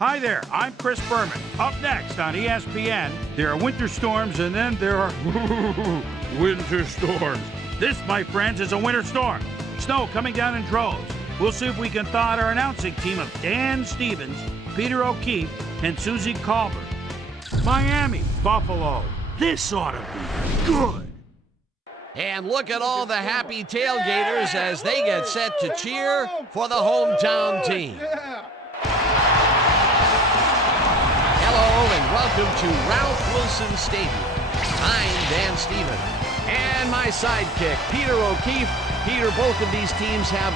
Hi there, I'm Chris Berman. Up next on ESPN, there are winter storms and then there are winter storms. This, my friends, is a winter storm. Snow coming down in droves. We'll see if we can thaw out our announcing team of Dan Stevens, Peter O'Keefe, and Susie Colbert. Miami, Buffalo. This ought to be good. And look at all the happy tailgaters as they get set to cheer for the hometown team. Hello and welcome to Ralph Wilson Stadium. I'm Dan Stevens and my sidekick, Peter O'Keefe. Peter, both of these teams have,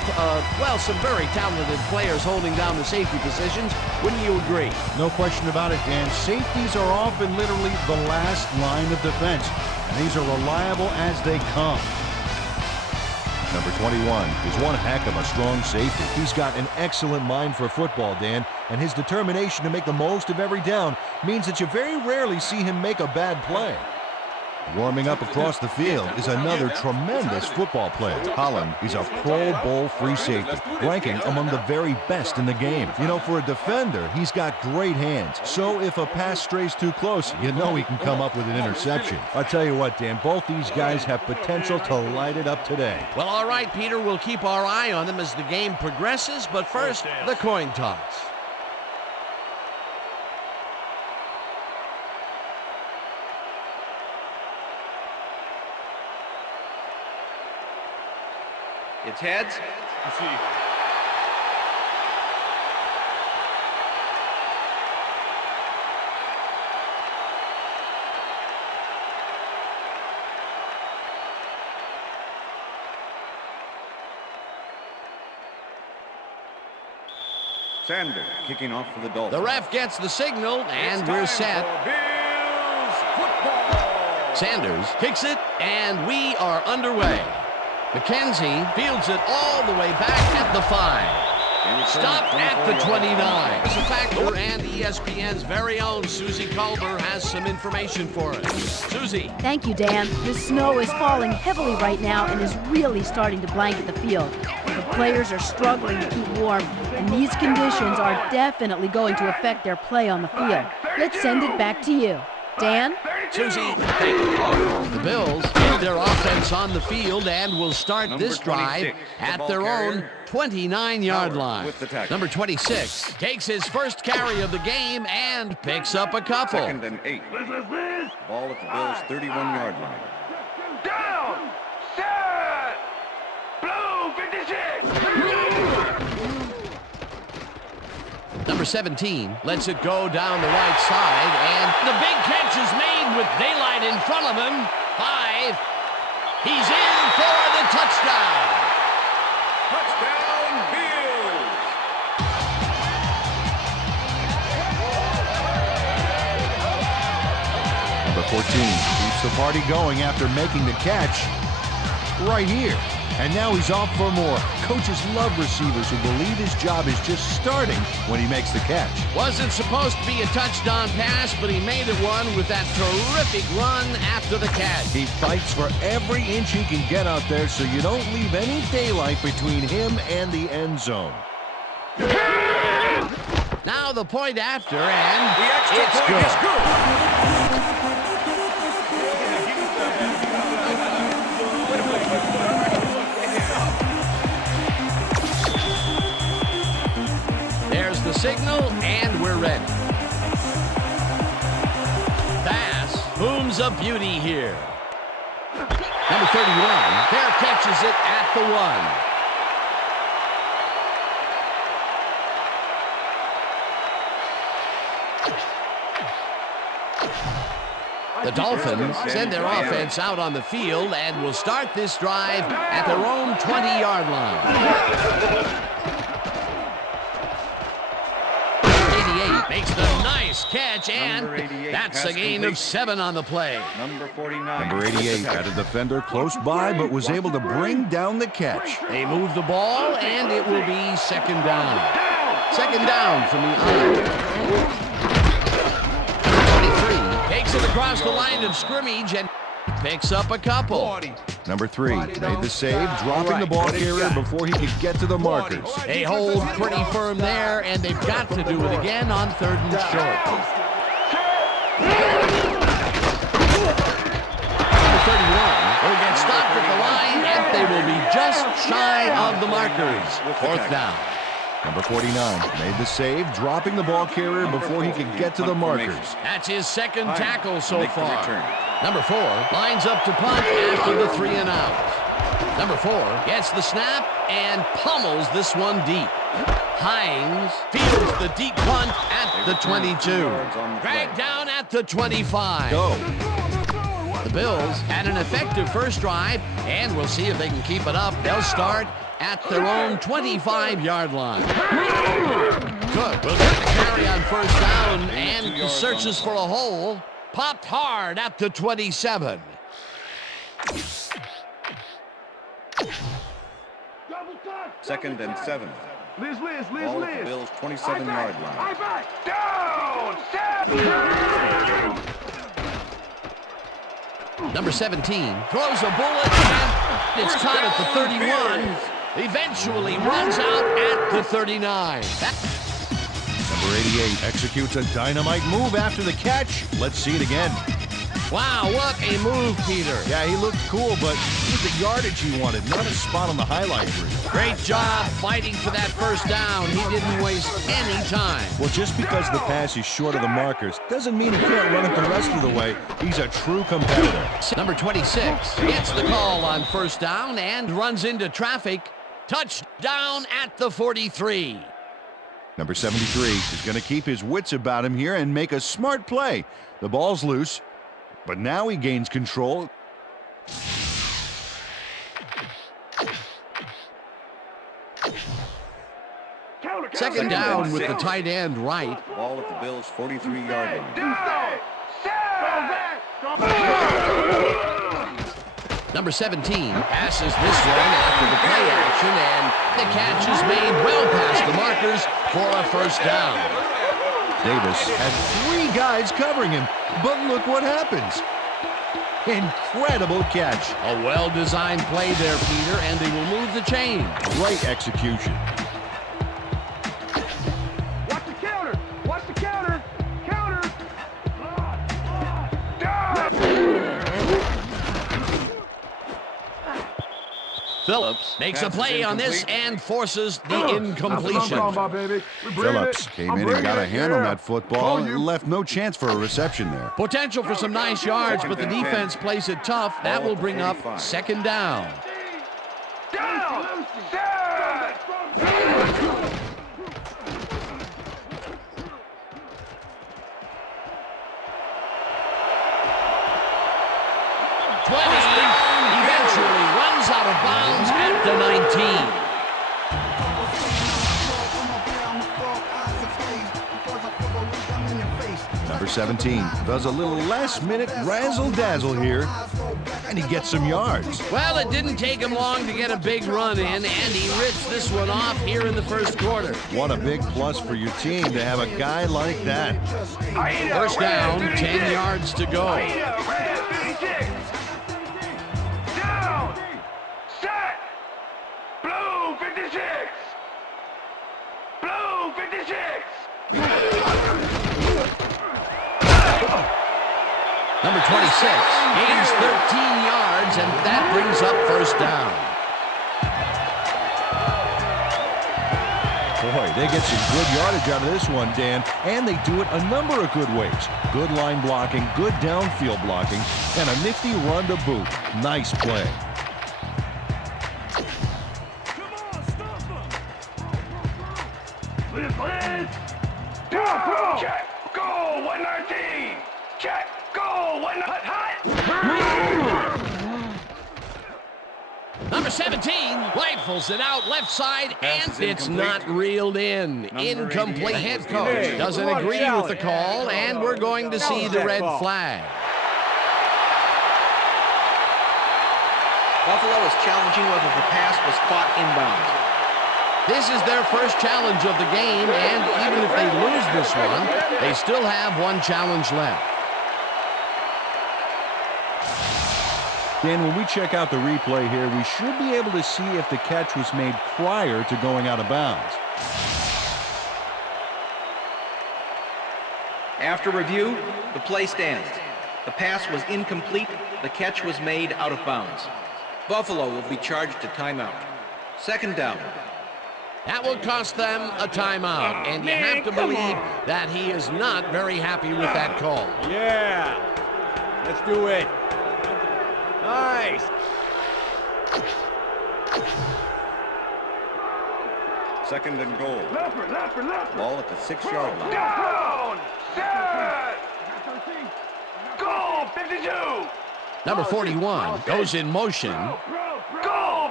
some very talented players holding down the safety positions. Wouldn't you agree? No question about it, Dan. Safeties are often literally the last line of defense, and these are reliable as they come. Number 21 is one heck of a strong safety. He's got an excellent mind for football, Dan, and his determination to make the most of every down means that you very rarely see him make a bad play. Warming up across the field is another tremendous football player. Holland is a Pro Bowl free safety, ranking among the very best in the game. You know, for a defender, he's got great hands. So if a pass strays too close, you know he can come up with an interception. I'll tell you what, Dan, both these guys have potential to light it up today. Well, all right, Peter, we'll keep our eye on them as the game progresses, but first, the coin toss. It's heads. Sanders kicking off for the Dolphins. The ref gets the signal, and we're set. Sanders kicks it, and we are underway. McKenzie fields it all the way back at the 5. Stopped at the 29. As a factor, and ESPN's very own Susie Colbert has some information for us. Susie. Thank you, Dan. The snow is falling heavily right now and is really starting to blanket the field. The players are struggling to keep warm, and these conditions are definitely going to affect their play on the field. Let's send it back to you. Dan? Susie, thank you. The Bills get their offense on the field and will start this drive at their own 29-yard line. Number 26 takes his first carry of the game and picks up a couple. 2nd and 8. Ball at the Bills' 31-yard line. Down! Set! Blue 56! Number 17 lets it go down the right side, and the big catch is made with daylight in front of him. 5. He's in for the touchdown. Touchdown, Bills! Number 14 Keeps the party going after making the catch right here. And now he's off for more. Coaches love receivers who believe his job is just starting when he makes the catch. Wasn't supposed to be a touchdown pass, but he made it one with that terrific run after the catch. He fights for every inch he can get out there so you don't leave any daylight between him and the end zone. Now the point after, and The extra it's point good. is good. There's the signal, and we're ready. Pass, booms a beauty here. Number 31, there catches it at the 1. The Dolphins send their offense out on the field and will start this drive at their own 20-yard line. 88 makes the nice catch, and that's a gain of 7 on the play. Number 49. Number 88 had a defender close by, but was able to bring down the catch. They move the ball, and it will be second down. Second down from the line. 23 takes it across the line of scrimmage, and Picks up a couple. Number 3 made the save, dropping the ball carrier before he could get to the markers. They hold pretty firm there, and they've got to do it again on 3rd and short. Number 31 will get stopped at the line, and they will be just shy of the markers. 4th down. Number 49 made the save, dropping the ball carrier before he could get to the markers. That's his 2nd tackle so far. Number 4 lines up to punt after the 3 and out. Number 4 gets the snap and pummels this one deep. Hines fields the deep punt at the 22. Dragged down at the 25. Go. The Bills had an effective first drive, and we'll see if they can keep it up. They'll start at their own 25-yard line. Cook will get the carry on 1st down and searches for a hole. Popped hard at the 27. Second and 7. Liz. Ball at the Bills' 27-yard line. Down. Number 17 throws a bullet, and it's caught at the 31. Eventually runs out at the 39. Number 88 executes a dynamite move after the catch. Let's see it again. Wow, what a move, Peter. Yeah, he looked cool, but it was the yardage he wanted, not a spot on the highlight reel. Great job fighting for that 1st down. He didn't waste any time. Well, just because the pass is short of the markers doesn't mean he can't run it the rest of the way. He's a true competitor. Number 26 gets the call on 1st down and runs into traffic. Touchdown at the 43. Number 73 is going to keep his wits about him here and make a smart play. The ball's loose, but now he gains control. Second down with the tight end right. Ball at the Bills' 43-yard line. Number 17 passes this one after the play action, and the catch is made well past the markers for a 1st down. Davis had 3 guys covering him, but look what happens. Incredible catch. A well-designed play there, Peter, and they will move the chain. Great execution. Watch the counter. Watch the counter. Counter. Phillips makes a play on this and forces the incompletion. Phillips came in and got a hand on that football and left no chance for a reception there. Potential for some nice yards, but the defense plays it tough. That will bring up 2nd down. Down. Eventually runs out of bounds at the 19. Number 17 does a little last-minute razzle-dazzle here, and he gets some yards. Well, it didn't take him long to get a big run in, and he rips this one off here in the 1st quarter. What a big plus for your team to have a guy like that. 1st down, 10 yards to go. Down. Set. Blue 56. Blue 56. Number 26 gains 13 yards, and that brings up 1st down. Boy, they get some good yardage out of this one, Dan, and they do it a number of good ways. Good line blocking, good downfield blocking, and a nifty run to boot. Nice play. Check. Goal 119. Check. Goal 119. Number 17 rifles it out left side, and it's not reeled in. Incomplete. Head coach doesn't agree with the call, and we're going to see the red flag. Buffalo is challenging whether the pass was caught inbounds. This is their first challenge of the game, and even if they lose this one, they still have one challenge left. Dan, when we check out the replay here, we should be able to see if the catch was made prior to going out of bounds. After review, the play stands. The pass was incomplete. The catch was made out of bounds. Buffalo will be charged to timeout. Second down. That will cost them a timeout, and you have to believe that he is not very happy with that call. Yeah. Let's do it. Nice. Second and goal. Leopard. Ball at the 6-yard line. Down. Set. Goal. 52. Number 41 goes in motion. Goal.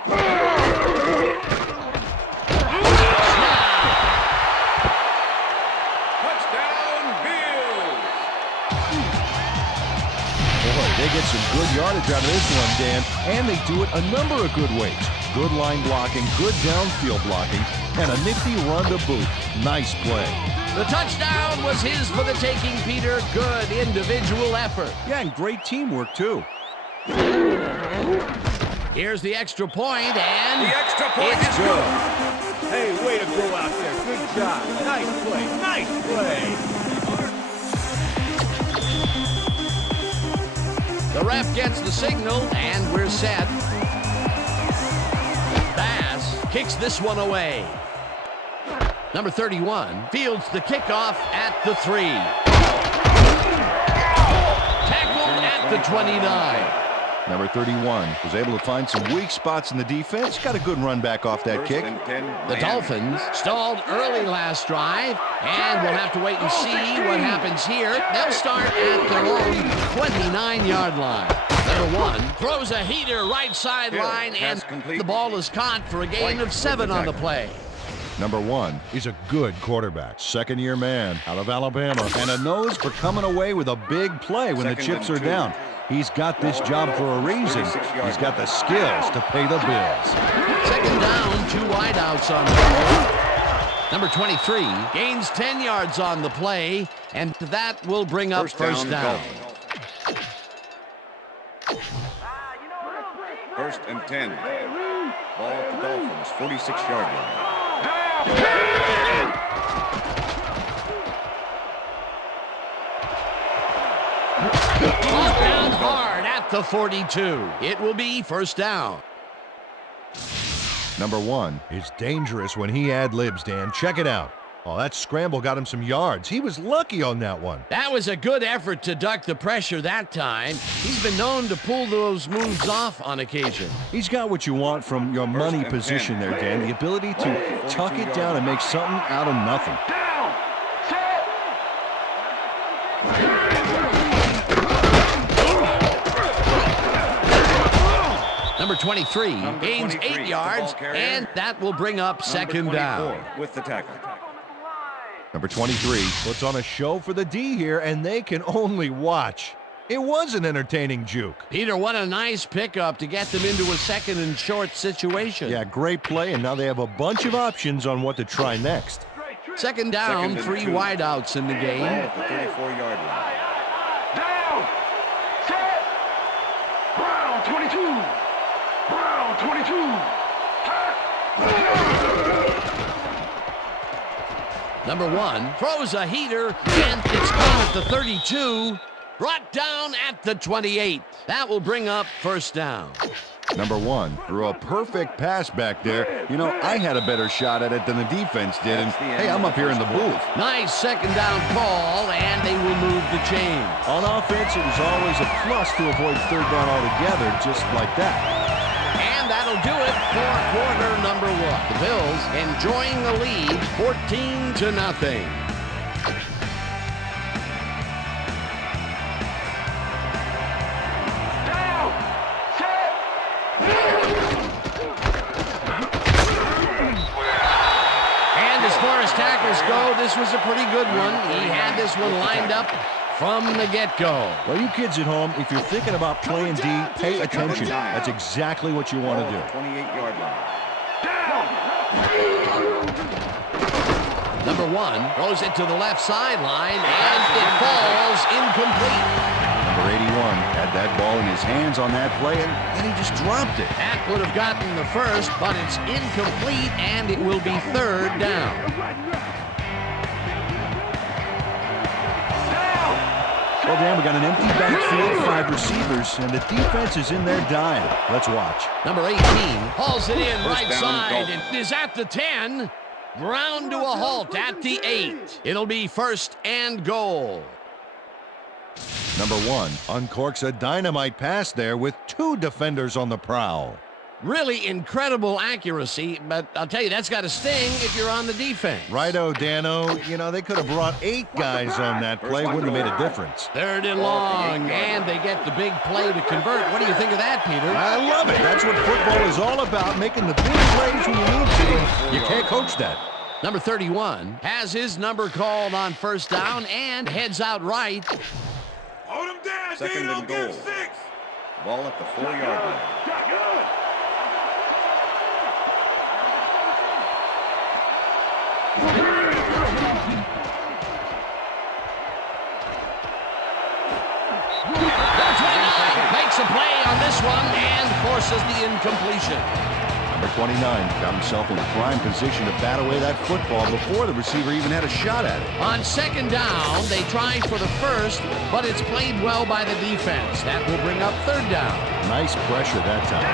Touchdown, Bills! Boy, they get some good yardage out of this one, Dan, and they do it a number of good ways. Good line blocking, good downfield blocking, and a nifty run to boot. Nice play. The touchdown was his for the taking, Peter. Good individual effort. Yeah, and great teamwork, too. Here's the extra point, and The extra point it's is good. Hey, way to go out there. Good job. Nice play. Nice play. The ref gets the signal, and we're set. Bass kicks this one away. Number 31 fields the kickoff at the 3. Tackled at the 29. Number 31 was able to find some weak spots in the defense. Got a good run back off that kick. The Dolphins stalled early last drive, and we'll have to wait and see what happens here. They'll start at their own 29-yard line. Number 1 throws a heater right sideline, and the ball is caught for a gain of 7 on the play. Number 1 is a good quarterback. Second-year man out of Alabama. And a nose for coming away with a big play when the chips are down. He's got this job for a reason. He's got the skills to pay the bills. Second down, 2 wideouts on the play. Number 23 gains 10 yards on the play, and that will bring up first down. First and 10. Ball at the Dolphins, 46-yard line. Brought down hard at the 42. It will be first down. Number 1 is dangerous when he ad-libs, Dan. Check it out. Oh, that scramble got him some yards. He was lucky on that one. That was a good effort to duck the pressure that time. He's been known to pull those moves off on occasion. He's got what you want from your money position there, Dan. The ability to tuck it down and make something out of nothing. Down. Set. Number 23 gains 8 yards, and that will bring up second down. With the tackle. Number 23 puts on a show for the D here, and they can only watch. It was an entertaining juke. Peter, what a nice pickup to get them into a second and short situation. Yeah, great play, and now they have a bunch of options on what to try next. Second down, 3 wideouts in the game. Ball at the 34-yard line. Down. Set. Brown 22. Brown 22. Number 1 throws a heater, and it's caught at the 32. Brought down at the 28. That will bring up first down. Number 1 threw a perfect pass back there. You know, I had a better shot at it than the defense did, and hey, I'm up here in the booth. Nice second down call, and they will move the chain. On offense, it was always a plus to avoid third down altogether, just like that. And that'll do it for quarter number 1. The Bills enjoying the lead, 14-0. Tackles go, this was a pretty good one. He had this one lined up from the get-go. Well, you kids at home, if you're thinking about playing D, pay attention. That's exactly what you want to do. 28-yard line. Number 1 throws it to the left sideline, and it falls incomplete. Number 81 had had that ball in his hands on that play, and then he just dropped it. That would have gotten the first, but it's incomplete, and it will be third down. Well, Dan, we got an empty backfield, 5 receivers, and the defense is in there dying. Let's watch. Number 18 hauls it in right side and is at the 10. Ground to a halt at the 8. It'll be first and goal. Number 1 uncorks a dynamite pass there with 2 defenders on the prowl. Really incredible accuracy, but I'll tell you, that's got to sting if you're on the defense. Righto, Dano. You know, they could have brought 8 guys on that play. Wouldn't have made a difference. Third and long, and they get the big play to convert. What do you think of that, Peter? I love it. That's what football is all about, making the big plays when you need to. You can't coach that. Number 31 has his number called on first down and heads out right. Hold him down, Second and goal. Ball at the 4-yard line. Makes a play on this one and forces the incompletion. Number 29 got himself in a prime position to bat away that football before the receiver even had a shot at it. On second down, they try for the first, but it's played well by the defense. That will bring up third down. Nice pressure that time.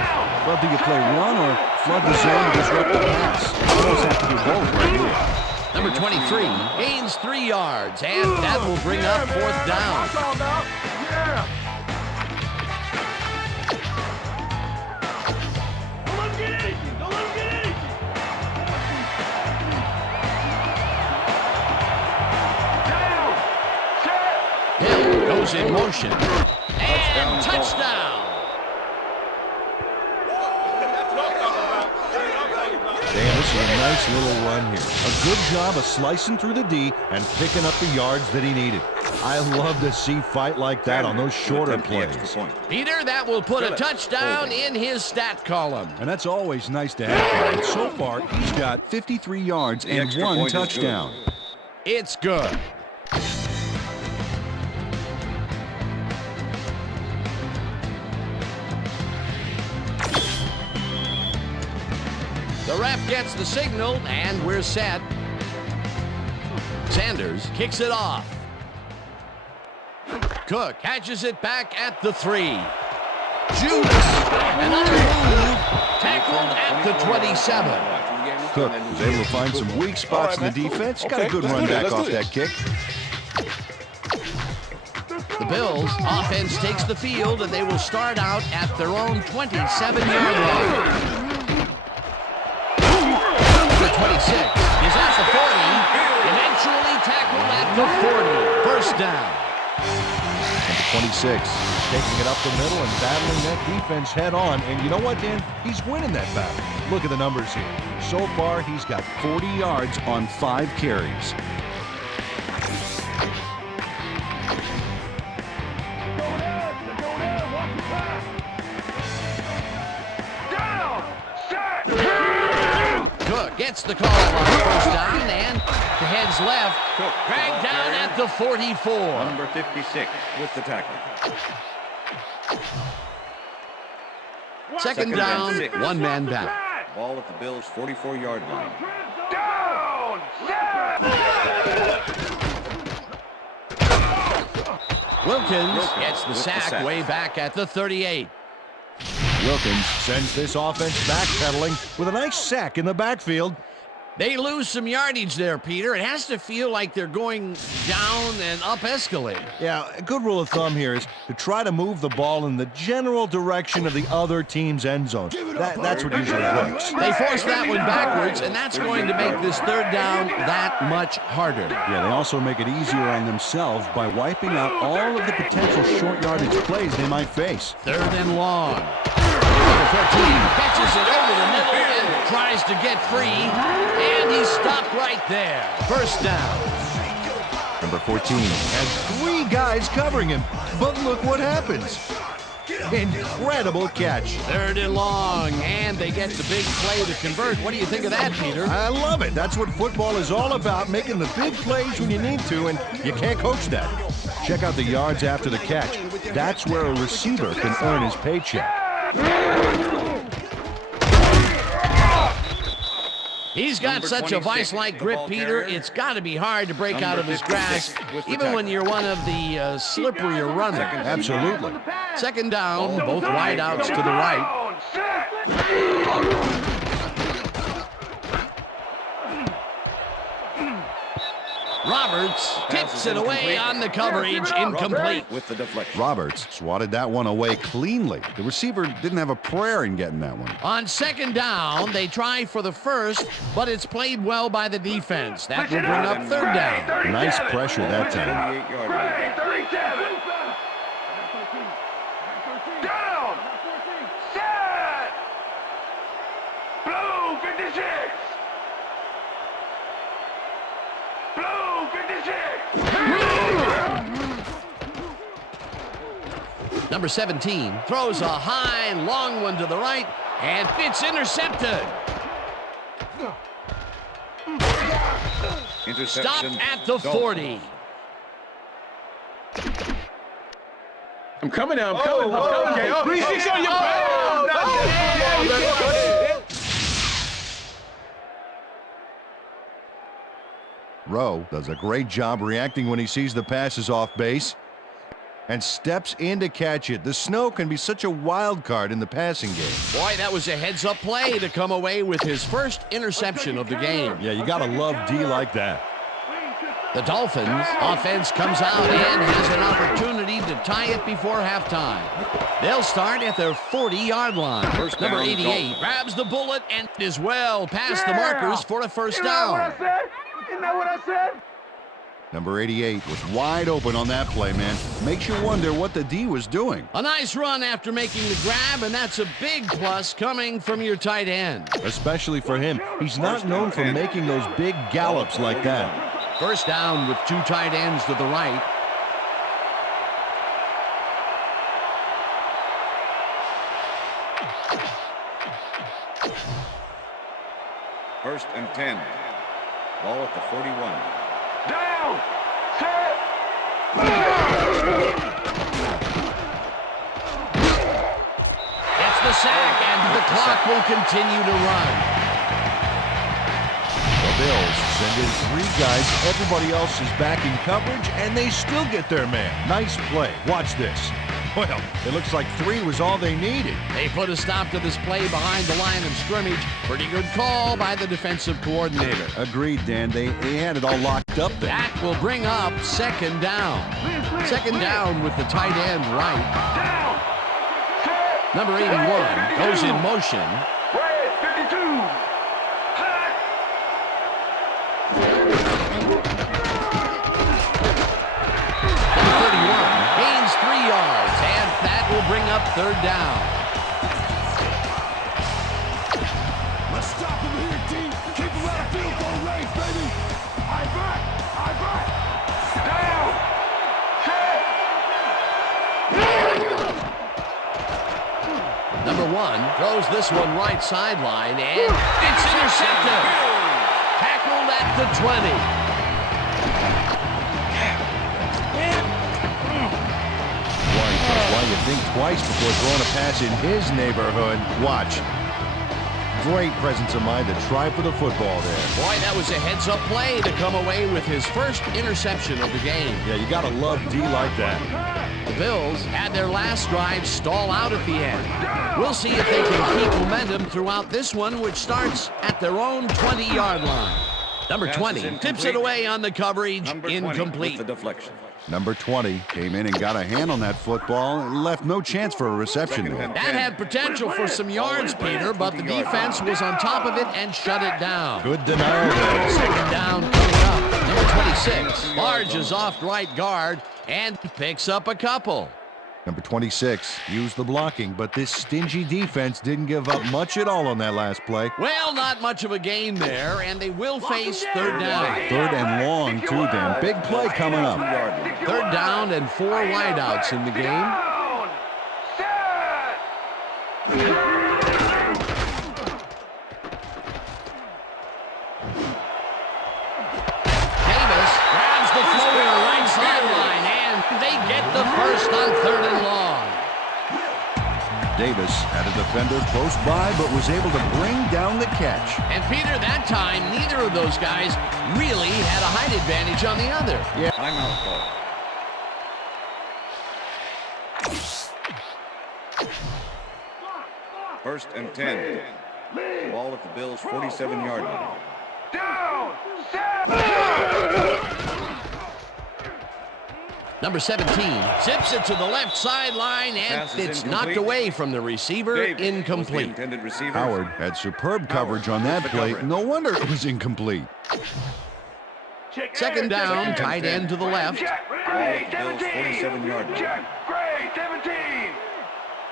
Well, do you play run or flood the zone to disrupt the pass? You almost have to do both right here. Number 23 gains 3 yards, and that will bring up fourth down. Hill goes in motion, and touchdown. Dan, this is a nice little run here. A good job of slicing through the D and picking up the yards that he needed. I love to see fight like that on those shorter plays. Peter, that will put a touchdown in his stat column. And that's always nice to have. And so far, he's got 53 yards and 1 touchdown. It's good. The ref gets the signal, and we're set. Sanders kicks it off. Cook catches it back at the 3. Judas, another move, tackled at the 27. Cook was able to find some weak spots in the defense. Got a good run back off that kick. The Bills' offense takes the field, and they will start out at their own 27-yard line. Number 26 is at the 40, eventually tackled at the 40. First down. Number 26 taking it up the middle and battling that defense head on. And you know what, Dan? He's winning that battle. Look at the numbers here. So far, he's got 40 yards on 5 carries. Cook gets the call on first down and heads left. Dragged down at the 44. Number 56 with the tackle. Second down, 1 man back. Ball at the Bills' 44-yard line. Wilkins gets the sack way back at the 38. Wilkins sends this offense backpedaling with a nice sack in the backfield. They lose some yardage there, Peter. It has to feel like they're going down and up escalating. Yeah, a good rule of thumb here is to try to move the ball in the general direction of the other team's end zone. That's what usually works. They force that one backwards, and that's going to make this third down that much harder. Yeah, they also make it easier on themselves by wiping out all of the potential short yardage plays they might face. Third and long. Number 14 catches it over the middle and tries to get free, and he's stopped right there. First down. Number 14 has 3 guys covering him, but look what happens. Incredible catch. Third and long, and they get the big play to convert. What do you think of that, Peter? I love it. That's what football is all about, making the big plays when you need to, and you can't coach that. Check out the yards after the catch. That's where a receiver can earn his paycheck. He's got such a vice-like grip, Peter. It's got to be hard to break out of his grasp, even when you're one of the slipperier runners. Absolutely. Second down, both wideouts to the right. Roberts tips it away on the coverage, incomplete. With the deflection. Roberts swatted that one away cleanly. The receiver didn't have a prayer in getting that one. On second down, they try for the first, but it's played well by the defense. That will bring up third down. Nice pressure that time. 38-yard line. 37. Down. Set. Blue 56. Blue 56. Number 17 throws a high, long one to the right, and it's intercepted. Interception. Stopped at the 40. I'm coming now. I'm coming. Okay. 36 on your back. Rowe does a great job reacting when he sees the passes off base and steps in to catch it. The snow can be such a wild card in the passing game. Boy, that was a heads-up play to come away with his first interception of the game. Yeah, you got to love D like that. The Dolphins offense comes out and has an opportunity to tie it before halftime. They'll start at their 40-yard line. Number 88 grabs the bullet and is well past the markers for a first down. Isn't that what I said? Number 88 was wide open on that play, man. Makes you wonder what the D was doing. A nice run after making the grab, and that's a big plus coming from your tight end. Especially for him. He's not known for making those big gallops like that. First down with two tight ends to the right. First and 10. Ball at the 41. Down. Set. It's the sack, and the clock will continue to run. The Bills send in three guys. Everybody else is back in coverage, and they still get their man. Nice play. Watch this. Well, it looks like three was all they needed. They put a stop to this play behind the line of scrimmage. Pretty good call by the defensive coordinator. Agreed, Dan. They had it all locked up there. That will bring up second down. Second down with the tight end right. Number 81 goes in motion. Red 52. Hot. Number 31 gains 3 yards, and that will bring up third down. Let's stop him here, team. Keep him out of field goal range, baby. I back. Down. Set. Number 1 throws this one right sideline, and it's intercepted. Tackled at the 20. Why you think twice before throwing a pass in his neighborhood. Watch. Great presence of mind to try for the football there. Boy, that was a heads-up play to come away with his first interception of the game. Yeah, you got to love D like that. The Bills had their last drive stall out at the end. We'll see if they can keep momentum throughout this one, which starts at their own 20-yard line. Number 20 tips it away on the coverage, incomplete. The deflection. Number 20 came in and got a hand on that football and left no chance for a reception there. That had potential for some yards, Peter, but the defense was on top of it and shut it down. Good denial there. Second down coming up. Number 26 barges off right guard and picks up a couple. Number 26 used the blocking, but this stingy defense didn't give up much at all on that last play. Well, not much of a gain there, and they will face third down. Third and long, too, Dan. Big play coming up. Third down and 4 wideouts in the game. Davis grabs the floater right sideline, and they get the first on 3rd and long. Davis had a defender close by, but was able to bring down the catch. And Peter, that time, neither of those guys really had a height advantage on the other. Yeah. Timeout call. First and 10. Ball at the Bills' 47-yard line. Down! Number 17 zips it to the left sideline, and Pass is it's incomplete. knocked away from the receiver. Davis was the Incomplete. intended receiver. Howard had superb coverage on that the play. coverage. No wonder it was incomplete. Second down, tight end to the left. Gray, Ball at the Bills' 47-yard line. Check. Gray, 17.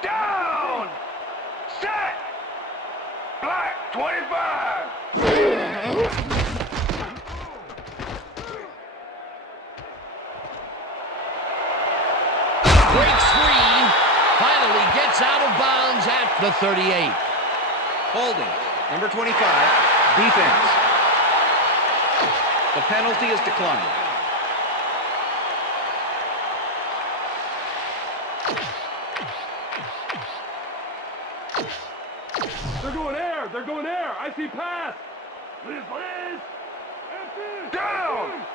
Down! Set! Black, 25. Breaks free. Finally gets out of bounds at the 38. Holding. Number 25. Defense. The penalty is declined. They're going air. They're going air. I see pass. Please. Down!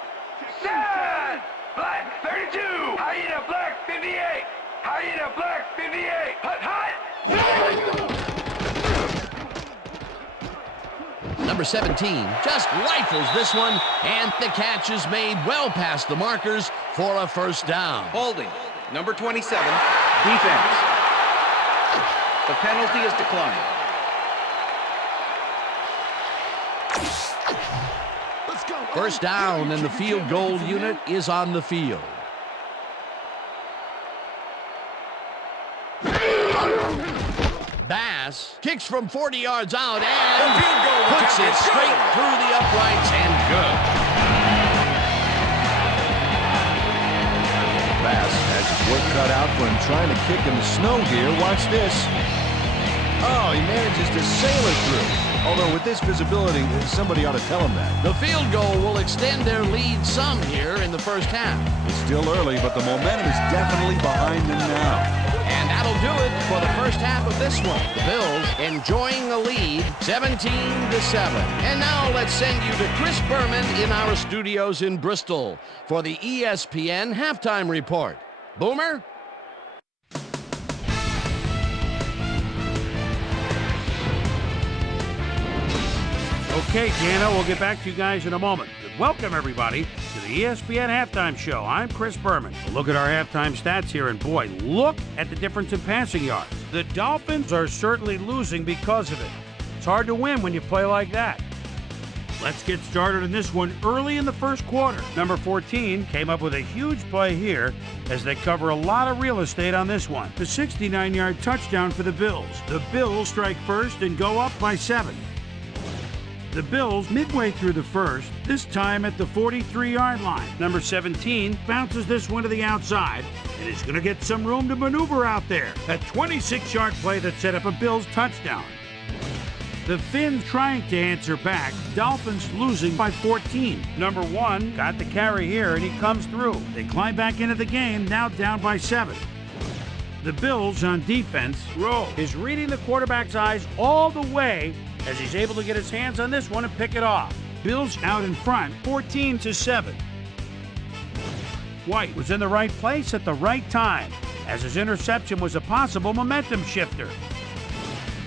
Set! Black, 32. Hyena, black, 58. Hyena, black, 58. Hut, hut! Number 17 just rifles this one, and the catch is made well past the markers for a first down. Holding. Number 27. Defense. The penalty is declined. Let's go. First down, and the field goal unit is on the field. Bass kicks from 40 yards out and puts it straight through the uprights and good. Bass has his work cut out for him trying to kick in the snow here. Watch this. Oh, he manages to sail it through. Although with this visibility, somebody ought to tell him that. The field goal will extend their lead some here in the first half. It's still early, but the momentum is definitely behind them now. And that'll do it for the first half of this one. The Bills enjoying a lead, 17-7. And now let's send you to Chris Berman in our studios in Bristol for the ESPN Halftime Report. Boomer? Okay, Dana, we'll get back to you guys in a moment. Welcome, everybody, to the ESPN Halftime Show. I'm Chris Berman. Look at our halftime stats here, and boy, look at the difference in passing yards. The Dolphins are certainly losing because of it. It's hard to win when you play like that. Let's get started in this one early in the first quarter. Number 14 came up with a huge play here as they cover a lot of real estate on this one. The 69-yard touchdown for the Bills. The Bills strike first and go up by 7. The Bills midway through the first, this time at the 43-yard line. Number 17 bounces this one to the outside and is going to get some room to maneuver out there. A 26-yard play that set up a Bills touchdown. The Finns trying to answer back, Dolphins losing by 14. Number 1 got the carry here and he comes through. They climb back into the game, now down by 7. The Bills on defense, Rowe is reading the quarterback's eyes all the way as he's able to get his hands on this one and pick it off. Bills out in front, 14-7. White was in the right place at the right time, as his interception was a possible momentum shifter.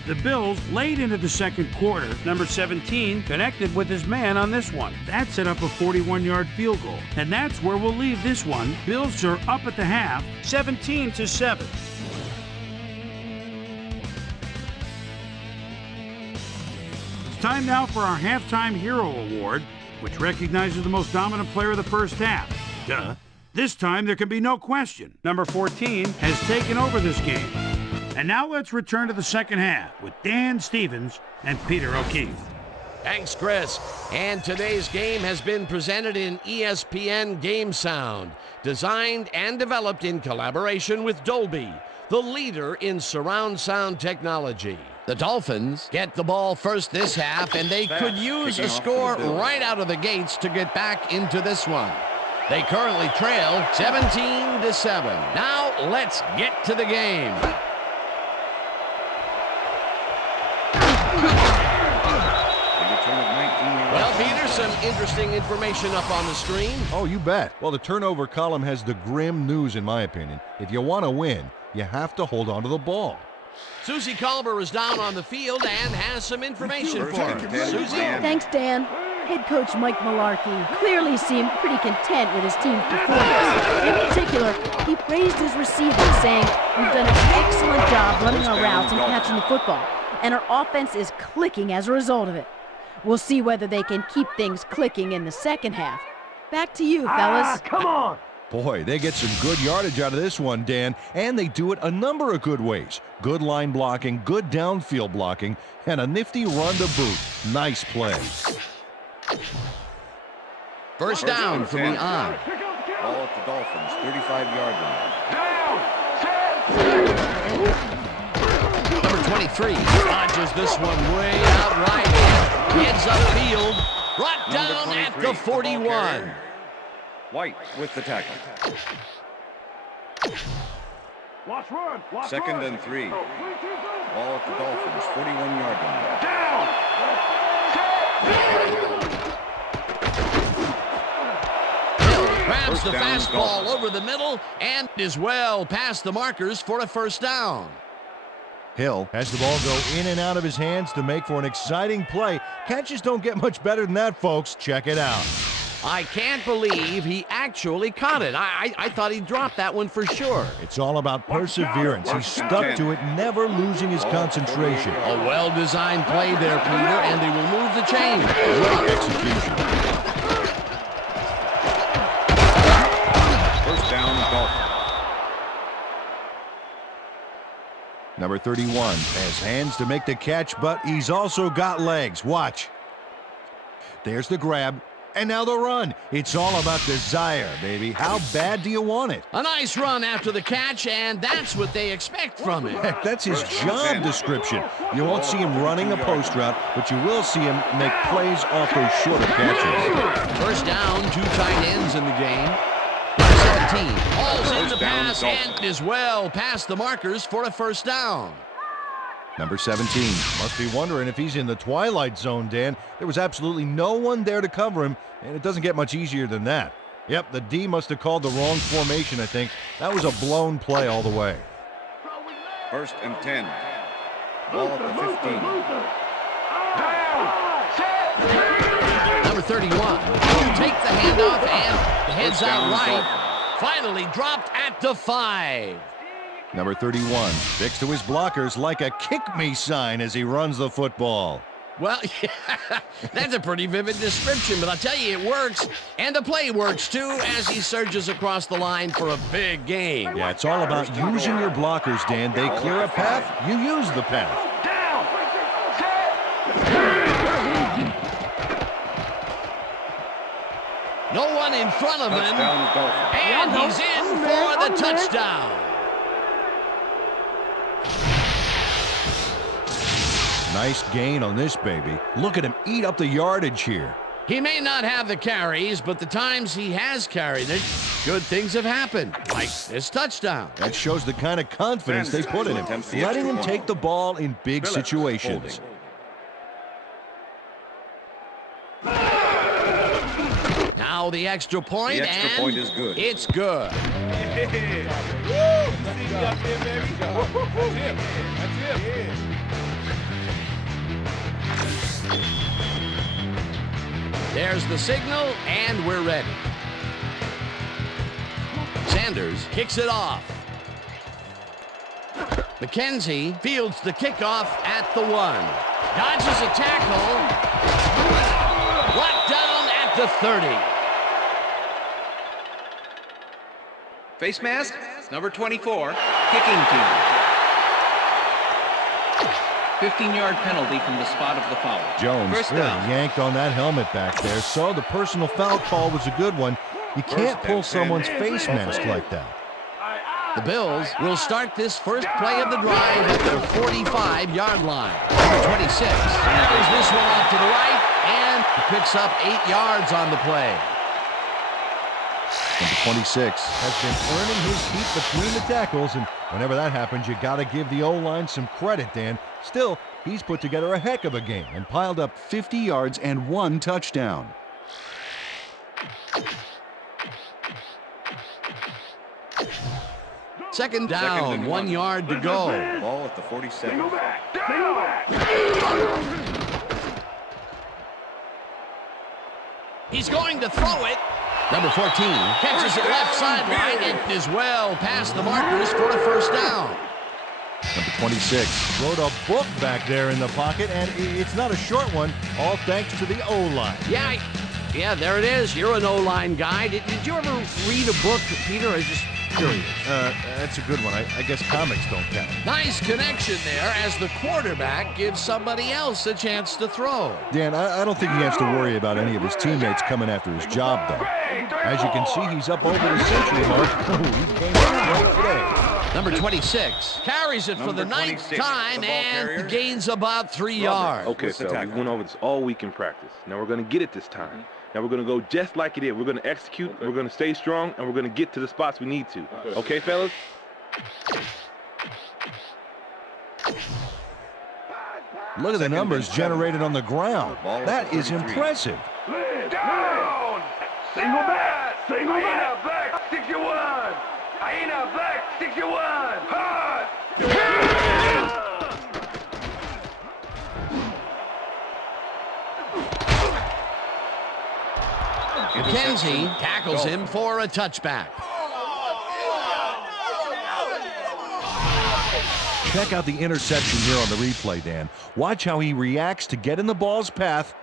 The Bills late into the second quarter. Number 17 connected with his man on this one. That set up a 41-yard field goal. And that's where we'll leave this one. Bills are up at the half, 17-7. Time now for our Halftime Hero Award, which recognizes the most dominant player of the first half. Duh. This time there can be no question. Number 14 has taken over this game. And now let's return to the second half with Dan Stevens and Peter O'Keefe. Thanks, Chris. And today's game has been presented in ESPN Game Sound, designed and developed in collaboration with Dolby, the leader in surround sound technology. The Dolphins get the ball first this half, and they could use a score right out of the gates to get back into this one. They currently trail 17-7. Now let's get to the game. some interesting information up on the screen? Oh, you bet. Well, the turnover column has the grim news, in my opinion. If you want to win, you have to hold on to the ball. Susie Colbert is down on the field and has some information for her. Susie? Thanks, Dan. Head coach Mike Malarkey clearly seemed pretty content with his team's performance. In particular, he praised his receivers, saying, "We've done an excellent job running our routes and catching the football, and our offense is clicking as a result of it." We'll see whether they can keep things clicking in the second half. Back to you, fellas. Come on. Boy, they get some good yardage out of this one, Dan, and they do it a number of good ways. Good line blocking, good downfield blocking, and a nifty run to boot. Nice play. First down from the on. Ball at the Dolphins, 35-yard line. Down. Number 23 dodges this one way out right. Heads upfield. Brought down at the 41. White with the tackle. Watch run. Watch Second run. and 3. Ball at the Dolphins, 41-yard line. Down. Hill grabs the First down, fastball Dolphins. over the middle and is well past the markers for a first down. Hill has the ball go in and out of his hands to make for an exciting play. Catches don't get much better than that, folks. Check it out. I can't believe he actually caught it. I thought he dropped that one for sure. It's all about perseverance. He stuck to it, never losing his concentration. A well-designed play there, Peter, and they will move the chain. Great execution. First down, Dolphins. Number 31 has hands to make the catch, but he's also got legs. Watch. There's the grab, and now the run. It's all about desire, baby. How bad do you want it? A nice run after the catch, and that's what they expect from him. Heck, that's his job description. You won't see him running a post route, but you will see him make plays off those shorter catches. First down, 2 tight ends in the game. 17 hauls in the pass and is well past the markers for a first down. Number 17 must be wondering if he's in the twilight zone, Dan. There was absolutely no one there to cover him, and it doesn't get much easier than that. Yep, the D must have called the wrong formation, I think. That was a blown play all the way. First and 10. Ball at the 15. Number 31 will take the handoff and heads out right. Finally dropped at the 5. Number 31 sticks to his blockers like a kick-me sign as he runs the football. Well, yeah, that's a pretty vivid description, but I'll tell you, it works. And the play works, too, as he surges across the line for a big gain. Yeah, it's all about using your blockers, Dan. They clear a path, you use the path. No one in front of him, Touchdown, Dolphins. and he's in for the touchdown. Nice gain on this baby. Look at him eat up the yardage here. He may not have the carries, but the times he has carried it, good things have happened, like this touchdown. That shows the kind of confidence they put in him, letting him take the ball in big situations. Now the extra point, The extra and point is good. It's good. There's the signal, and we're ready. Sanders kicks it off. McKenzie fields the kickoff at the 1. Dodges a tackle. Brought down at the 30. Face mask, number 24, kicking team. 15-yard penalty from the spot of the foul. Jones First really down. yanked on that helmet back there, so the personal foul call was a good one. You can't pull someone's face mask like that. The Bills will start this first play of the drive at their 45-yard line. Number 26 throws this one off to the right, and he picks up 8 yards on the play. Number 26 has been earning his keep between the tackles, and whenever that happens, you got to give the O-line some credit, Dan. Still, he's put together a heck of a game and piled up 50 yards and 1 touchdown. Second down, 1 yard to go. Ball at the 47. He's going to throw it. Number 14 catches it left sideline. It is well past the markers for a first down. Number 26 wrote a book back there in the pocket, and it's not a short one, all thanks to the O-line. Yeah, there it is. You're an O-line guy. Did you ever read a book, Peter? I just curious. That's a good one. I guess comics don't count. Nice connection there as the quarterback gives somebody else a chance to throw. Dan, I don't think he has to worry about any of his teammates coming after his job, though. As you can see, he's up over the century mark. He came up right today. Number 26 carries it for the ninth time and gains about 3 yards. Okay, so we went over this all week in practice. Now we're going to get it this time. Now we're going to go just like it is. We're going to execute, we're going to stay strong, and we're going to get to the spots we need to. Okay, fellas? Look at the numbers generated on the ground. That is impressive. Down! Single back! Single back! Black 61! Hyena Black 61! Hard! McKenzie tackles him for a touchback. Check out the interception here on the replay, Dan. Watch how he reacts to get in the ball's path.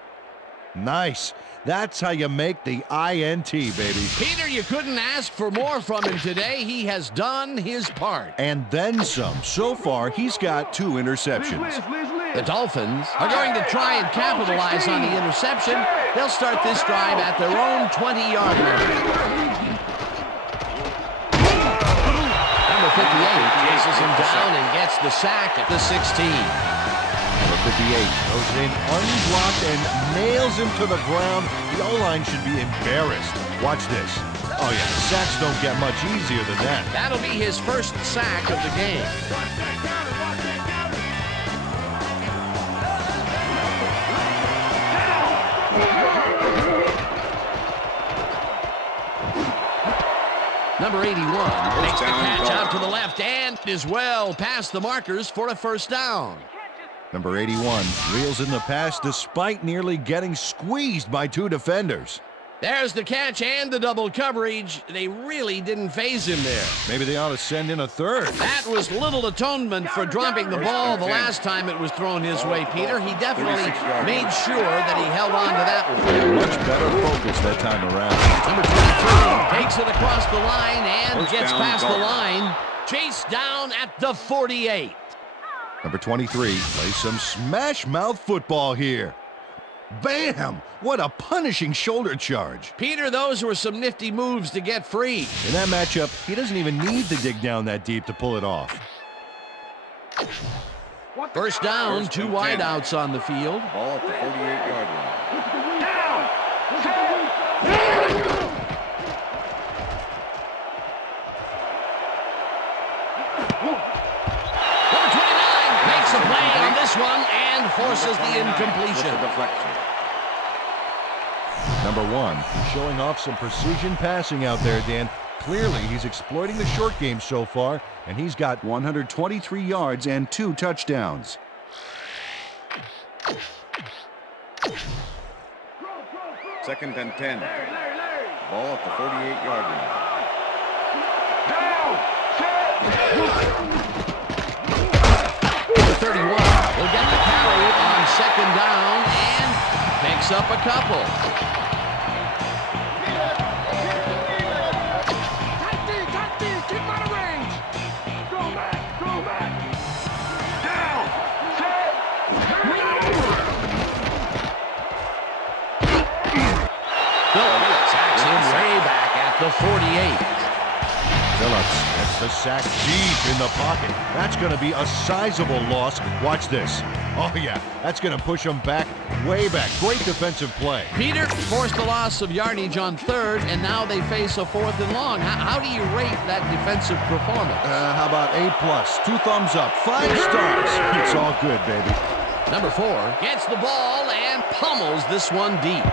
Nice. That's how you make the INT, baby. Peter, you couldn't ask for more from him today. He has done his part. And then some. So far, he's got 2 interceptions. The Dolphins are going to try and capitalize on the interception. They'll start this drive at their own 20-yard line. Number 58 chases him down and gets the sack at the 16. Number 58 goes in unblocked and nails him to the ground. The O-line should be embarrassed. Watch this. Oh, yeah, sacks don't get much easier than that. That'll be his first sack of the game. Number 81 makes the catch out to the left and is well past the markers for a first down. Number 81 reels in the pass despite nearly getting squeezed by 2 defenders. There's the catch and the double coverage. They really didn't phase him there. Maybe they ought to send in a third. That was little atonement for dropping the ball the last time it was thrown his way, Peter. He definitely made sure that he held on to that one. Much better focus that time around. Number 23 takes it across the line and gets past the line. Chased down at the 48. Number 23 plays some smash mouth football here. Bam! What a punishing shoulder charge. Peter, those were some nifty moves to get free. In that matchup, he doesn't even need to dig down that deep to pull it off. First down, 2 wideouts on the field. Ball at the 48-yard line. Down! Number 29 makes a play on this one and forces the incompletion. Deflection. Number 1, showing off some precision passing out there, Dan. Clearly, he's exploiting the short game so far, and he's got 123 yards and 2 touchdowns. Second and 10. Ball at the 48-yard line. Number 31 will get the carry on second down and picks up a couple. Sacks him way back at the 48. Phillips gets the sack deep in the pocket. That's going to be a sizable loss. Watch this. Oh, yeah, that's going to push him back, way back. Great defensive play. Peter forced the loss of yardage on third, and now they face a 4th and long. How do you rate that defensive performance? How about A+, 2 thumbs up, 5 stars. It's all good, baby. Number 4 gets the ball and pummels this one deep.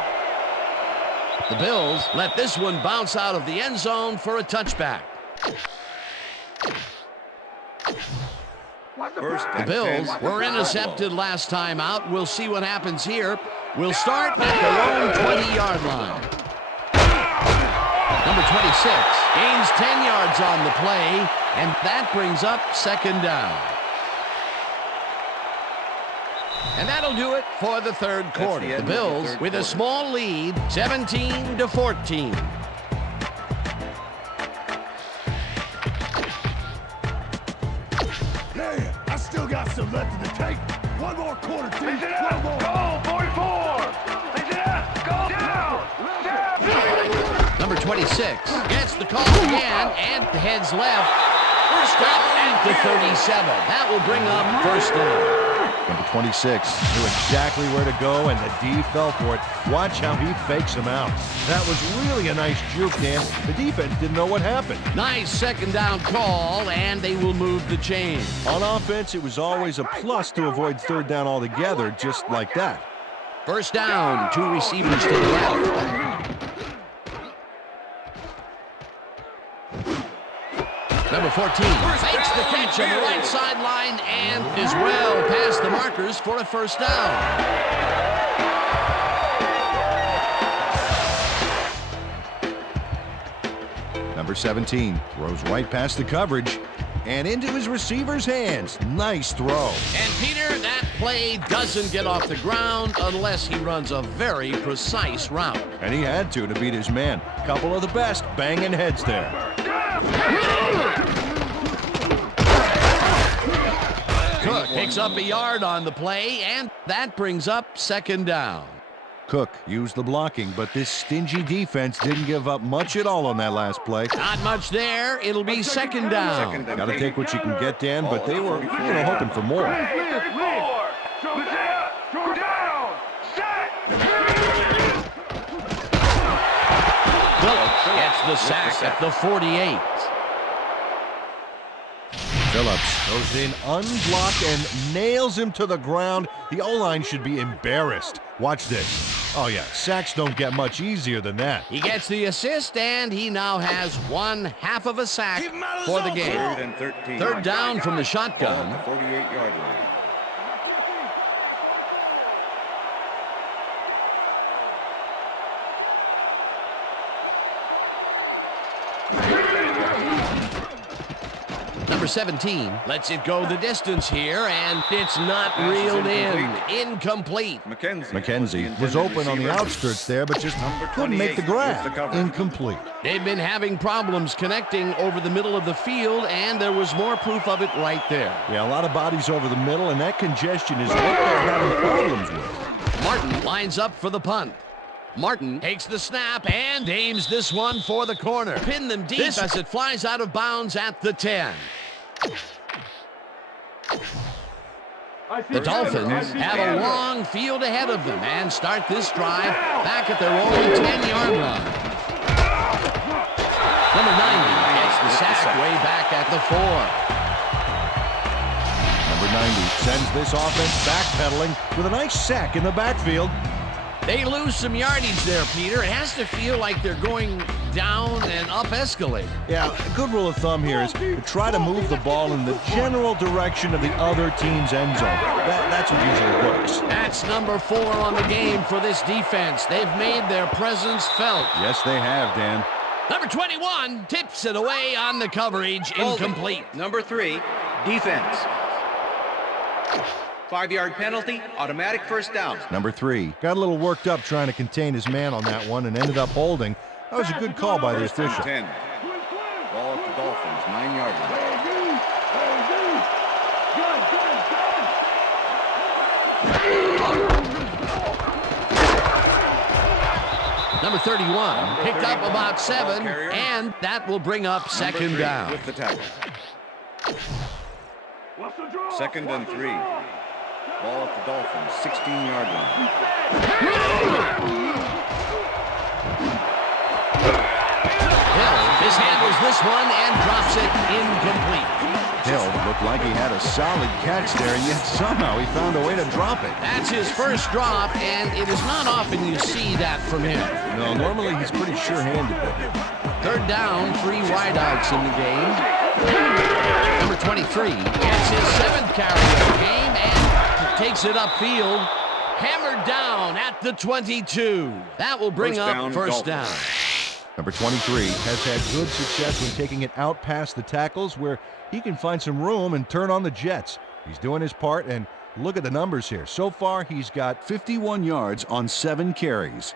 The Bills let this one bounce out of the end zone for a touchback. The Bills were intercepted last time out. We'll see what happens here. We'll start at their own 20-yard line. Number 26 gains 10 yards on the play, and that brings up second down. And that'll do it for the third quarter. The Bills with a small lead, 17-14. Yeah, I still got some left in the tank. One more quarter, team. Listen up. Go, 44. Listen up. Go down. Number 26 gets the call again and heads left. First down at the 37. That will bring up first down. Number 26 knew exactly where to go, and the D fell for it. Watch how he fakes him out. That was really a nice juke, Dan. The defense didn't know what happened. Nice second down call, and they will move the chain. On offense, it was always a plus to avoid third down altogether, just like that. First down, 2 receivers to the left. Number 14 fakes the catch on the right sideline and is well past the markers for a first down. Number 17 throws right past the coverage and into his receiver's hands. Nice throw. And Peter, that play doesn't get off the ground unless he runs a very precise route. And he had to beat his man. Couple of the best banging heads there. Cook picks up a yard on the play, and that brings up second down. Cook used the blocking, but this stingy defense didn't give up much at all on that last play. Not much there. It'll be second down. Got to take what you can get, Dan, but they were, hoping for more. Phillips gets the sack at the 48. Phillips goes in unblocked and nails him to the ground. The O-line should be embarrassed. Watch this. Oh, yeah, sacks don't get much easier than that. He gets the assist, and he now has 1/2 of a sack for the game. 3rd and 13. Third down from the shotgun. 48-yard line. Number 17 lets it go the distance here, and it's not reeled in. Incomplete. McKenzie was open on the outskirts there, but just couldn't make the grab. Incomplete. They've been having problems connecting over the middle of the field, and there was more proof of it right there. Yeah, a lot of bodies over the middle, and that congestion is what they're having problems with. Martin lines up for the punt. Martin takes the snap and aims this one for the corner. Pin them deep as it flies out of bounds at the 10. The Dolphins have a long field ahead of them and start this drive back at their own 10-yard line. Number 90 gets the sack way back at the 4. Number 90 sends this offense backpedaling with a nice sack in the backfield. They lose some yardage there, Peter. It has to feel like they're going down and up escalator. Yeah, a good rule of thumb here is to try to move the ball in the general direction of the other team's end zone. That's what usually works. That's number 4 on the game for this defense. They've made their presence felt. Yes, they have, Dan. Number 21 tips it away on the coverage. Incomplete. Number 3, defense. 5-yard penalty, automatic first down. Number 3 got a little worked up trying to contain his man on that one and ended up holding. That was a good call by the official. 10. Ball at the Dolphins, 9-yard line. Number 31 picked up about 7, and that will bring up second down. With the tackle. 2nd and 3. Ball at the Dolphins, 16-yard line. Hill mishandles this one and drops it incomplete. Hill looked like he had a solid catch there, and yet somehow he found a way to drop it. That's his first drop, and it is not often you see that from him. No, normally he's pretty sure-handed with it. Third down, 3 wideouts in the game. Number 23 gets his 7th carry of the game and takes it upfield. Hammered down at the 22. That will bring up first down. Number 23 has had good success when taking it out past the tackles where he can find some room and turn on the jets. He's doing his part, and look at the numbers here. So far, he's got 51 yards on 7 carries.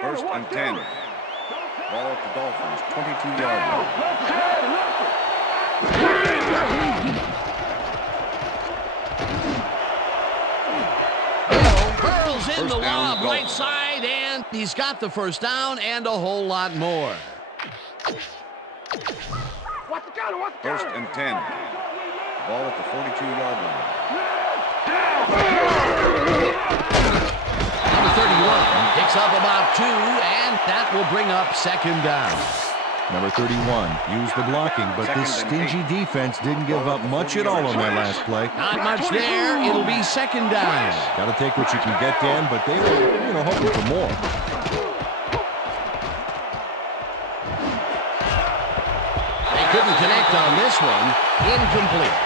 First and 10. Ball at the Dolphins, 22-yard line. Hurls in the lob right side, and he's got the first down and a whole lot more. First and 10. Ball at the 42-yard line. Number 31 picks up about 2, and that will bring up second down. Number 31 used the blocking, but this stingy defense didn't give up much at all on that last play. Not much there. It'll be second down. Got to take what you can get, Dan, but they were, hoping for more. They couldn't connect on this one. Incomplete.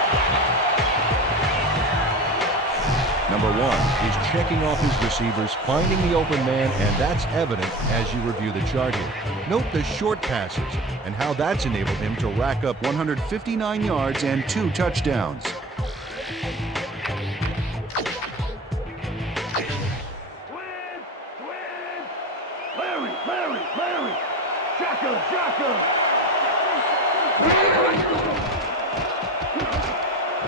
Number 1 is checking off his receivers, finding the open man, and that's evident as you review the chart here. Note the short passes and how that's enabled him to rack up 159 yards and 2 touchdowns. Larry! Shotgun!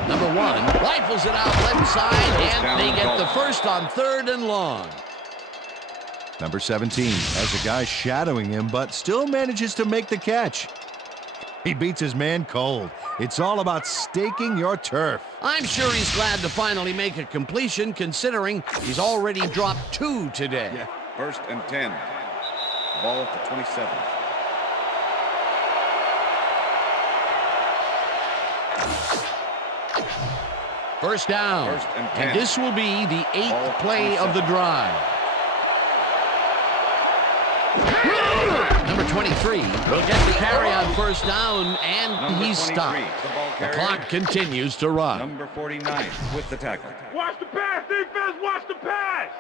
Number 1 rifles it out left side, and they get the first on 3rd and long. Number 17 has a guy shadowing him, but still manages to make the catch. He beats his man cold. It's all about staking your turf. I'm sure he's glad to finally make a completion, considering he's already dropped 2 today. Yeah. First and 10. Ball at the 27. First down. First and 10. And this will be the 8th play of the drive. Number 23 will get the carry on first down, and he's stopped. The clock continues to run. Number 49 with the tackle. Watch the pass, defense! Watch the pass!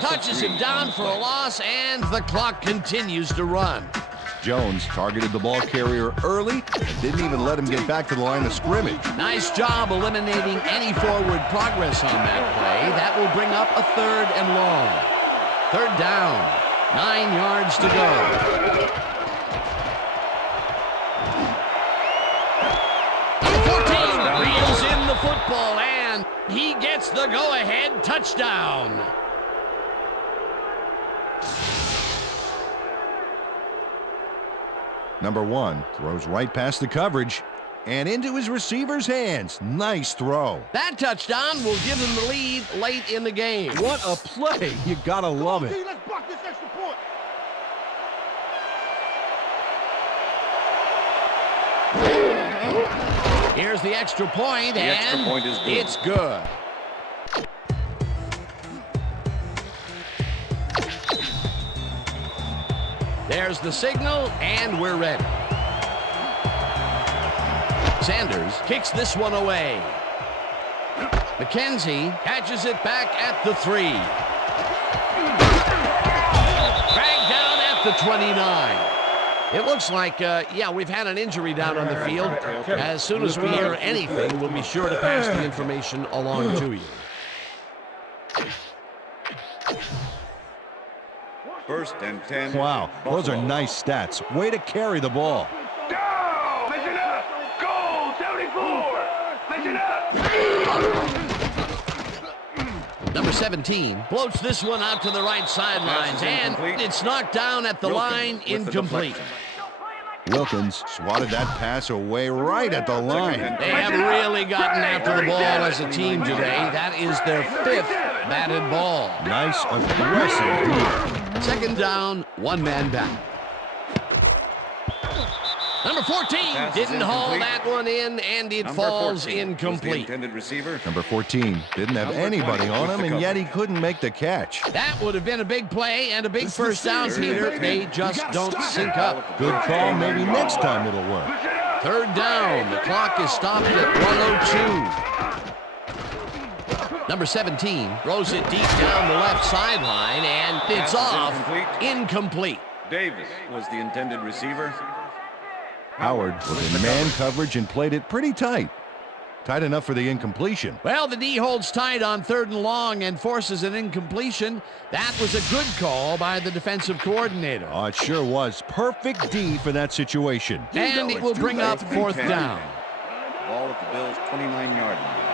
Touches him down for a loss, and the clock continues to run. Jones targeted the ball carrier early and didn't even let him get back to the line of scrimmage. Nice job eliminating any forward progress on that play. That will bring up a 3rd and long. 3rd down, 9 yards to go. Number 14 reels in the football, and he gets the go-ahead touchdown. Number 1 throws right past the coverage and into his receiver's hands. Nice throw. That touchdown will give him the lead late in the game. What a play. You gotta love it. Let's block this extra point. Here's the extra point, The and extra point is good. It's good. There's the signal, and we're ready. Sanders kicks this one away. McKenzie catches it back at the 3. Dragged down at the 29. It looks like, we've had an injury down on the field. As soon as we hear anything, we'll be sure to pass the information along to you. First and 10. Wow, those are nice stats. Way to carry the ball. Go! Listen up! Goal 74! Listen up! Number 17 floats this one out to the right sidelines, and it's knocked down at the line, incomplete. Wilkins swatted that pass away right at the line. They have really gotten after the ball as a team today. That is their 5th batted ball. Nice, aggressive deal. Second down, one man back. Number 14 didn't haul that one in, and it falls incomplete. Intended receiver. Number 14 didn't have anybody on him, and yet he couldn't make the catch. That would have been a big play and a big first down, Peter. They just don't sync up. Good call. Maybe next time it'll work. Third down. The clock is stopped at 1:02. Number 17 throws it deep down the left sideline, and it's off. Incomplete. Davis was the intended receiver. Howard was in man coverage and played it pretty tight. Tight enough for the incompletion. Well, the D holds tight on 3rd and long and forces an incompletion. That was a good call by the defensive coordinator. Oh, it sure was. Perfect D for that situation. And it will bring up 4th down. Ball at the Bills' 29-yard line.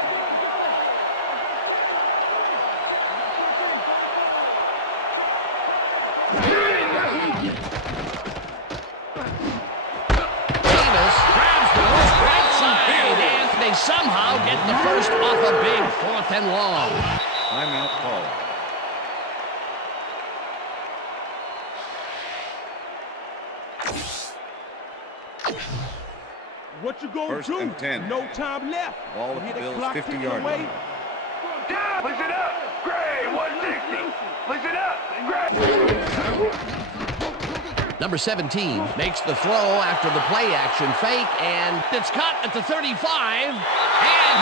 Somehow get the first off a big 4th and long. Timeout call. What you gonna First do? and 10. No time left. Ball at the Bills' 50-yard line. Down, listen up, Gray, 160. Listen up, Gray. Number 17 makes the throw after the play action fake, and it's caught at the 35, and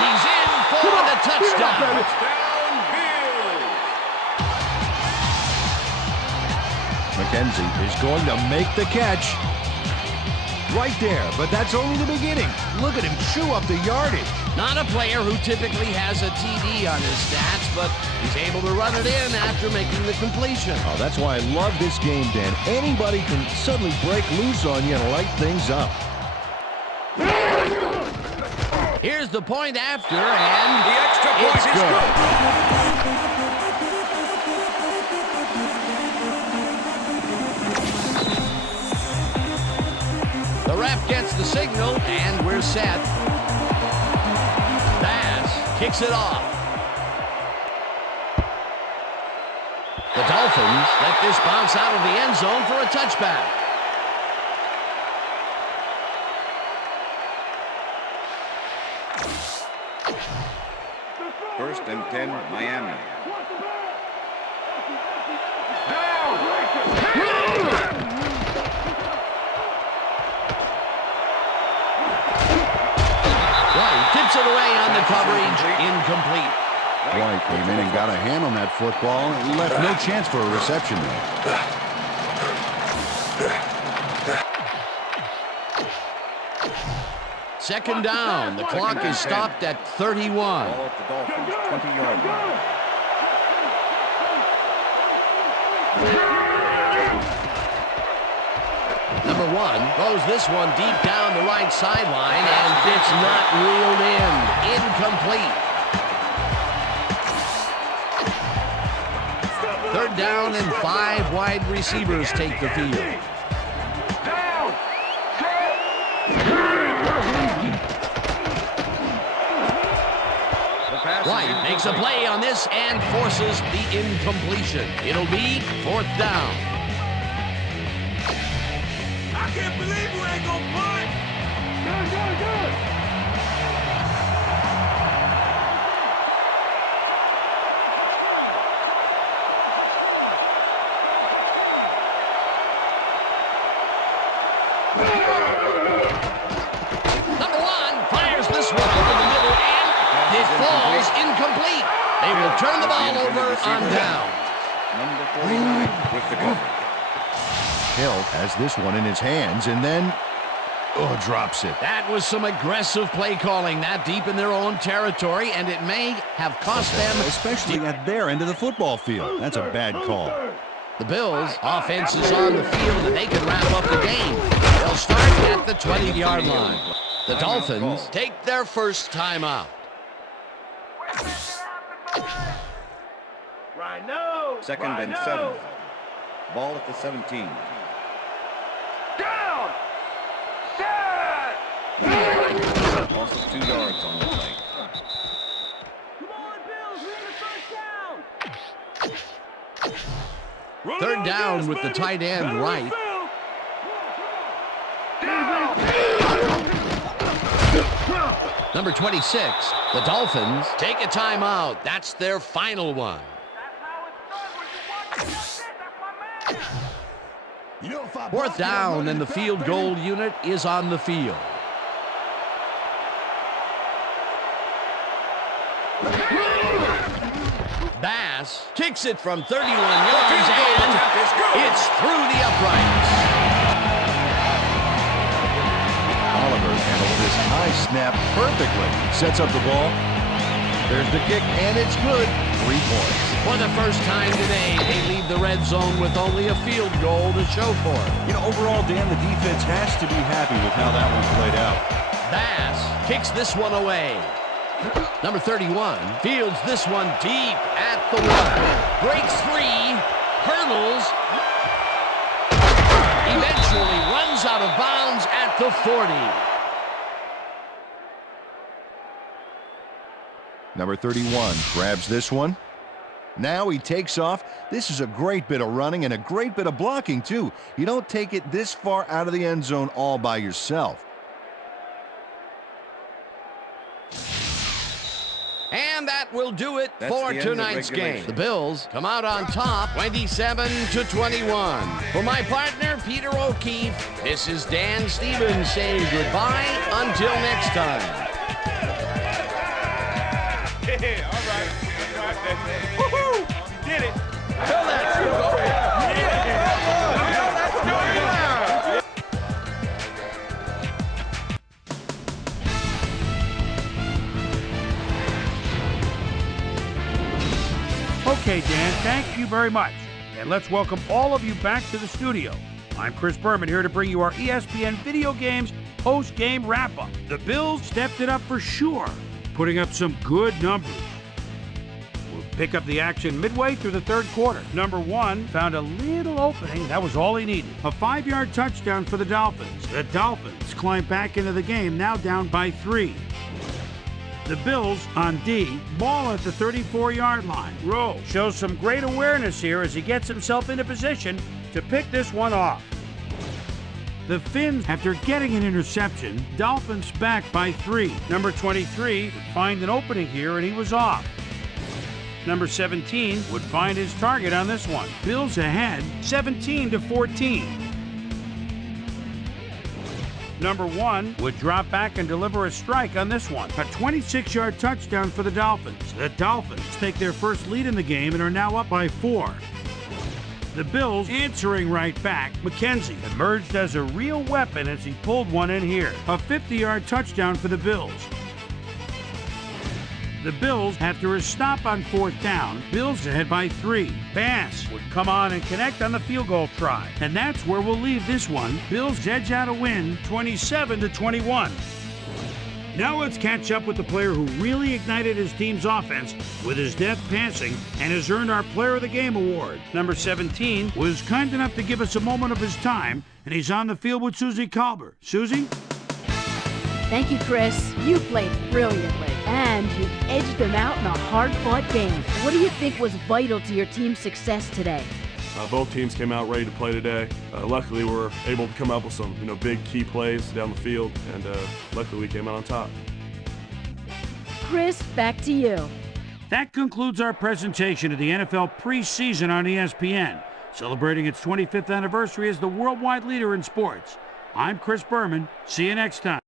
he's in for the touchdown. Touchdown, Bills. McKenzie is going to make the catch. Right there, but that's only the beginning. Look at him chew up the yardage. Not a player who typically has a TD on his stats, but he's able to run it in after making the completion. Oh, that's why I love this game, Dan. Anybody can suddenly break loose on you and light things up. Here's the point after, and The extra point it's is good. The ref gets the signal, and we're set. Bass kicks it off. The Dolphins let this bounce out of the end zone for a touchback. First and 10, Miami. Tips it away on the coverage, incomplete. White came in and got a hand on that football and left no chance for a reception there. Second down. The clock is stopped at 31. Ball at the Dolphins' 20-yard line. Number 1 throws this one deep down the right sideline, and it's not reeled in. Incomplete. Third down, and 5 wide receivers take the field. White makes a play on this and forces the incompletion. It'll be 4th down. I can't believe we ain't gonna punt. Good. Number 1 fires this one over the middle, and it falls incomplete. They will turn the ball over on down. Number 49 with the cover. Hill has this one in his hands and then drops it. That was some aggressive play calling that deep in their own territory, and it may have cost them. Especially at their end of the football field. That's a bad call. The Bills' offense is on the field, and they can wrap up the game. They'll start at the 20-yard line. The Dolphins take their first timeout. Second and 7. Ball at the 17. Down! Loss of 2 yards on the play. Third down with the tight end right. Number 26, the Dolphins take a timeout. That's their final one. Fourth down, and the field goal unit is on the field. Bass kicks it from 31 yards, and it's through the uprights. Oliver handled this high snap perfectly. Sets up the ball. There's the kick, and it's good. 3 points. For the first time today, they leave the red zone with only a field goal to show for it. You know, overall, Dan, the defense has to be happy with how that one played out. Bass kicks this one away. Number 31 fields this one deep at the 1. Breaks 3, hurdles, eventually runs out of bounds at the 40. Number 31 grabs this one. Now he takes off. This is a great bit of running and a great bit of blocking, too. You don't take it this far out of the end zone all by yourself. And that will do it That's for the end of tonight's regulation. game. The Bills come out on top, 27-21. For my partner, Peter O'Keefe, this is Dan Stevens saying goodbye until next time. Yeah, all right. Woohoo! Did it. Tell that Okay, Dan, thank you very much. And let's welcome all of you back to the studio. I'm Chris Berman here to bring you our ESPN Video Games post-game wrap-up. The Bills stepped it up for sure, putting up some good numbers. We'll pick up the action midway through the third quarter. Number 1 found a little opening. That was all he needed. A 5-yard touchdown for the Dolphins. The Dolphins climb back into the game, now down by 3. The Bills on D, ball at the 34-yard line. Rowe shows some great awareness here as he gets himself into position to pick this one off. The Finns, after getting an interception, Dolphins back by 3. Number 23 would find an opening here and he was off. Number 17 would find his target on this one. Bills ahead, 17-14. Number 1 would drop back and deliver a strike on this one. A 26-yard touchdown for the Dolphins. The Dolphins take their first lead in the game and are now up by 4. The Bills answering right back. McKenzie emerged as a real weapon as he pulled one in here. A 50-yard touchdown for the Bills. The Bills, after a stop on 4th down, Bills ahead by 3. Bass would come on and connect on the field goal try. And that's where we'll leave this one. Bills edge out a win, 27-21. Now let's catch up with the player who really ignited his team's offense with his deft passing and has earned our Player of the Game award. Number 17 was kind enough to give us a moment of his time, and he's on the field with Susie Kalber. Susie? Thank you, Chris. You played brilliantly, and you edged them out in a hard-fought game. What do you think was vital to your team's success today? Both teams came out ready to play today. Luckily, we were able to come up with some, big key plays down the field, and luckily we came out on top. Chris, back to you. That concludes our presentation of the NFL preseason on ESPN, celebrating its 25th anniversary as the worldwide leader in sports. I'm Chris Berman. See you next time.